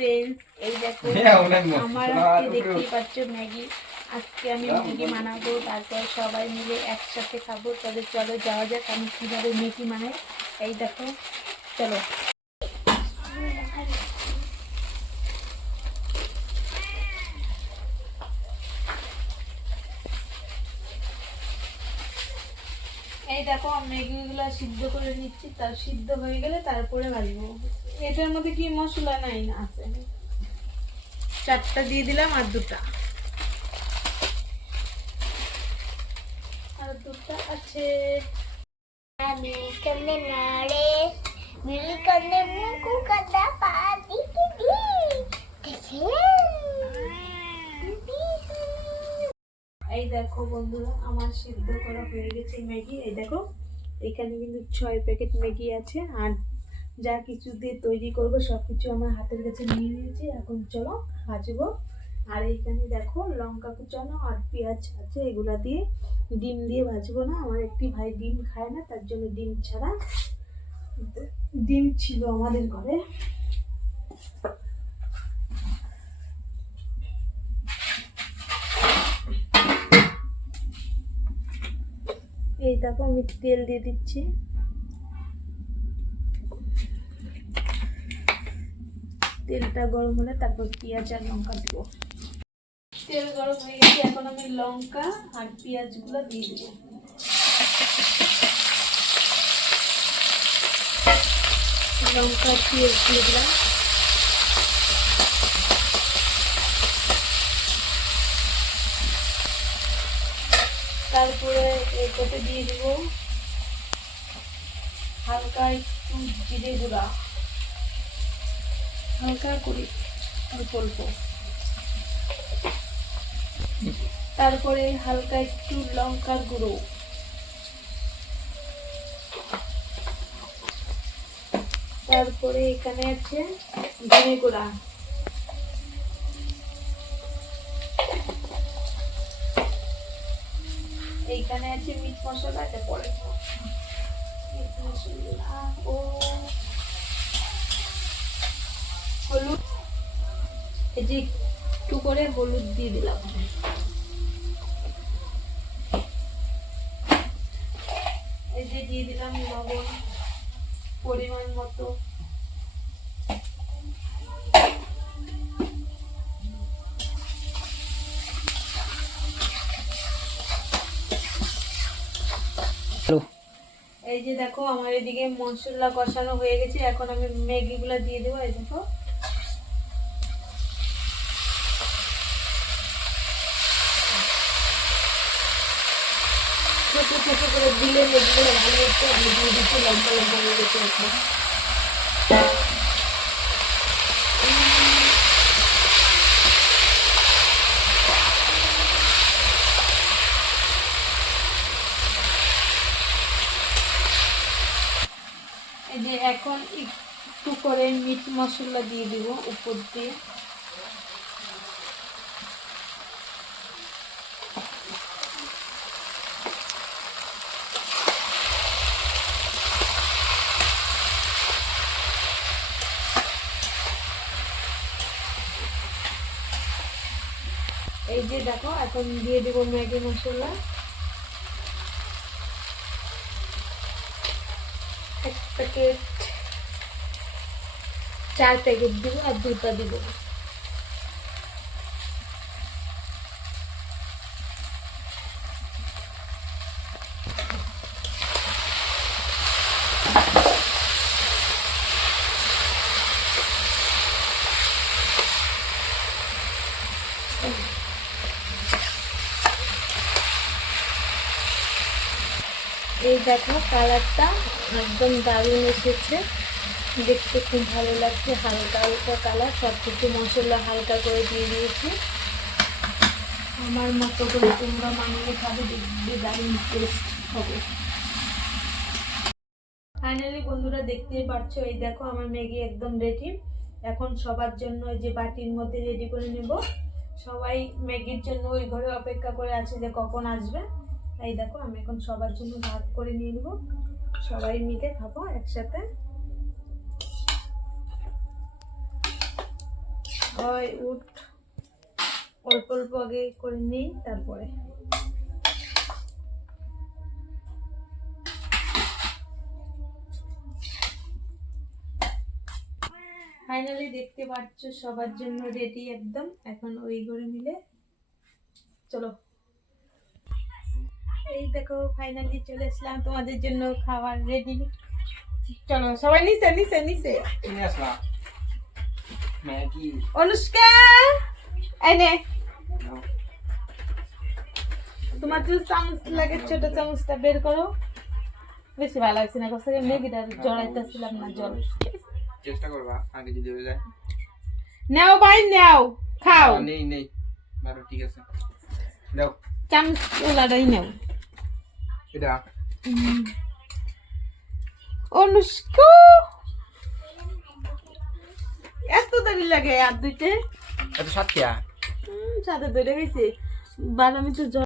Friends এই দেখো হ্যাঁ। আমার আজকে দেখতেই পাচ্ছ ম্যাগি। আজকে আমি ম্যাগি বানাবো তারপর সবাই মিলে একসাথে খাব। তাহলে চলো যাওয়া যাক আমি কীভাবে ম্যাগি বানাই। এই দেখো চলো। এই দেখো ম্যাগিগুলো সিদ্ধ করে নিচ্ছি। তার সিদ্ধ হয়ে গেলে তারপরে ভাজবো এটার মধ্যে কি মশলা নাই না আছে? চারটা দিয়ে দিলাম আর দুটা। আর দুটা আছে। আমি করলে নাড়ে? মিলি করলে মুকু কাদা পাতি কি দি এই দেখো বন্ধুরা আমার সিদ্ধ করা হয়ে গেছে ম্যাগি। এই দেখো এখানে কিন্তু ছয় প্যাকেট ম্যাগি আছে আর যা কিছু দিয়ে তৈরি করব সব কিছু আমার হাতের কাছে নিয়ে নিয়েছি। এখন চলো ভাজবো। আর এইখানে দেখো লঙ্কা কুচানো আর পেঁয়াজ আছে, এগুলা দিয়ে ডিম দিয়ে ভাজবো না। আমার একটি ভাই ডিম খায় না, তার জন্য ডিম ছাড়া ডিম ছিল আমাদের ঘরে। এই দেখো আমি তেল দিয়ে দিচ্ছি। তেলটা গরম হলে তারপর পেঁয়াজ আর লঙ্কা দিব। তেল গরম হয়ে গেছে, এখন আমি লঙ্কা আর পেঁয়াজগুলো দিয়ে দিব। লঙ্কা পেঁয়াজ দিয়ে দিলাম। তারপরে এটাতে দিয়ে দিব হালকা একটু জিরে গুঁড়া। হালকা করে অল্প অল্প। তারপরে হালকা একটু লঙ্কার গুঁড়ো। তারপরে এখানে আছে ধনে গুঁড়া এইখানে আছে মিট মশলা এটা পরে মিট মশলা ও হলুদ এই যে একটু করে হলুদ দিয়ে দিলাম। এই যে দিয়ে দিলাম লবণ পরিমাণ মতো। এই যে দেখো আমার এদিকে মশলা কষানো হয়ে গেছে। এখন আমি ম্যাগিগুলো দিয়ে দেবো এই দেখো। করে দিলে হচ্ছে আমি দিয়ে দিচ্ছি লম্বা লম্বা হয়ে গেছে এখন একটু করে মিট মশলা দিয়ে দিব উপর দিয়ে। এই যে দেখো, এখন দিয়ে দেব ম্যাগি মশলা। এক প্যাকেট চার প্যাকেট দিব আর দুটা দিব। এই দেখো কালারটা একদম দারুণ এসেছে। দেখতে খুব ভালো লাগছে, হালকা হালকা কালার সব কিছু মশলা হালকা করে দিয়ে দিয়েছি। আমার মতো করে তোমরা মানিয়ে খাবে দেখবে দারুণ টেস্ট হবে। ফাইনালি বন্ধুরা দেখতেই পাচ্ছ এই দেখো আমার ম্যাগি একদম রেডি এখন সবার জন্য যে বাটির মধ্যে রেডি করে নেব। সবাই ম্যাগির জন্য ওই ঘরে অপেক্ষা করে আছে যে কখন আসবে। এই দেখো, আমি এখন সবার জন্য ভাগ করে নিয়ে নেব। সবাই মিলে খাব একসাথে। হয়, উঠ। অল্প অল্প আগে করে নিই, তারপরে। ফাইনালি দেখতে পাচ্ছ, সবার জন্য রেডি একদম। এখন ওই করে মিলে। চলো। এই দেখো ফাইনালি চলে আসলাম তোমাদের জন্য খাবার রেডি চলো সবাই নিচে নিচে নিচে। ম্যাগি। অনুষ্কা এই নে তোমার যে চামচ লাগে ছোট চামচটা বের করো। বেশি ভালো হয়েছে না কাছে মেগিটা জড়াইতেছিলাম না জল। চেষ্টা করবা আগে যদি হয়ে যায়। নাও ভাই নাও খাও। নেই নেই। ভালো ঠিক আছে। দাও। চামচ ওলাটাই নাও। এটা অনুষ্কা! এত দেরি লাগে আর দুইটে এত সাত খেয়া? সাথে ধরে গেছে বালামি তো